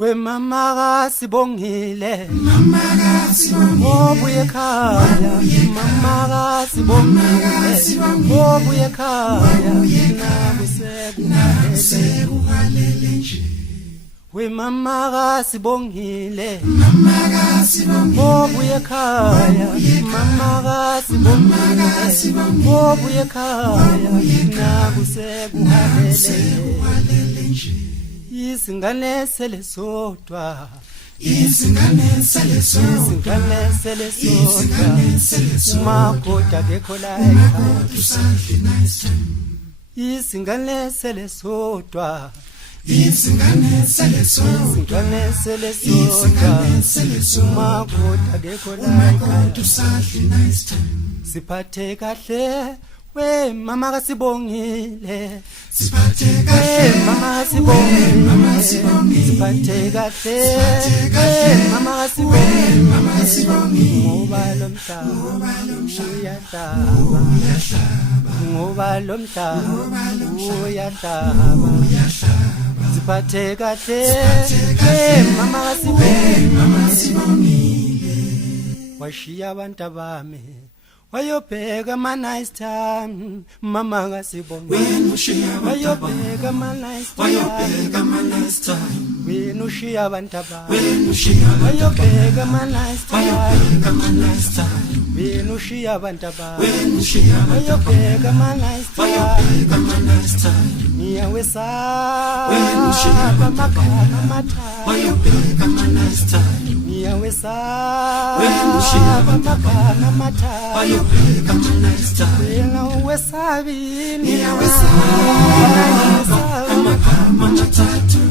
we mama Sibongile obuye ekhaya mama Sibongile obuye ekhaya nakusekuhalele nje we mama Sibongile obuye ekhaya mama Sibongile obuye ekhaya nakusekuhalele nje Isingane selesodwa makoda kekho la isingane selesodwa makoda kekho la siphathe kahle we mama Sibongile siphathe kahle mama Sibongile siphathe kahle mama Sibongile ngoba lomhlaba uyahlaba ngoba lomhlaba uyahlaba siphathe kahle mama Sibongile washiya abantu abami wayobheka ma nice time mama Sibongile wayobheka ma nice time wena ushiya abantu abami wayobheka ma nice time wena ushiya abantu abami wayobheka ma nice time niyawesaba makhala mathathu wayobheka ma nice time niyawesaba makhala mathathu wena wesabini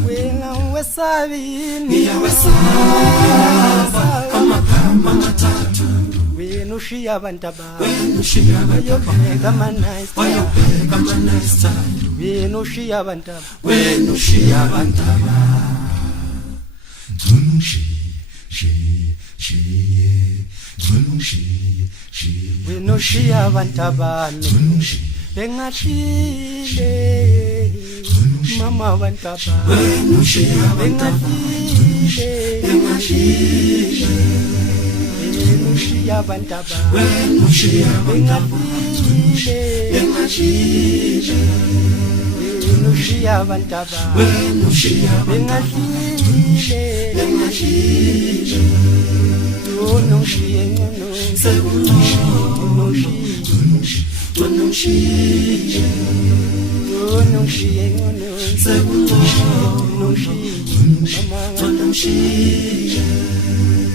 wena wesabini wena ushiya abantu abami wayobheka ma nice time wena ushiya abantu abami wena ushiya abantu abami bengahlile mama abantu abami bengahlile wena ushiya abantu abami bengahlile wena ushiya abantu abami bengahlile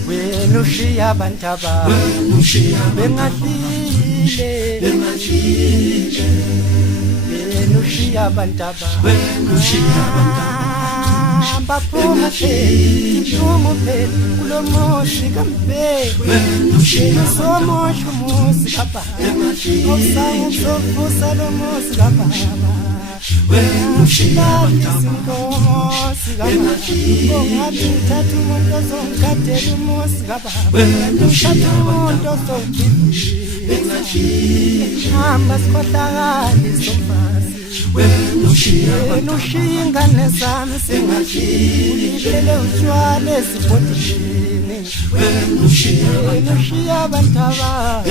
wena ushiya abantu abami bengahlile wena ushiya abantu abami baphuma phela kulo moshi kambheki somosho musi kababa okusanga sofusa lo musi kababa wena ushiya inkosi kababa ongathi uthatha umuntu ozongikadela umusi kababa wena ushiya umuntu ozongibhidla hamba sikhohlakale somfazi wena ushiya ingane zami singadlile utshwala esibhodini wena ushiya abantu abami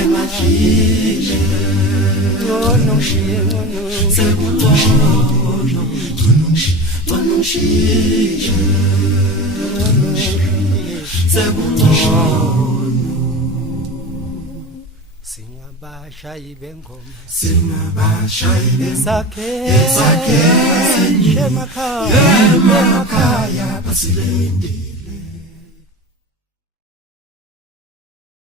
Singabashayi bengoma sakhe emakhaya basilinde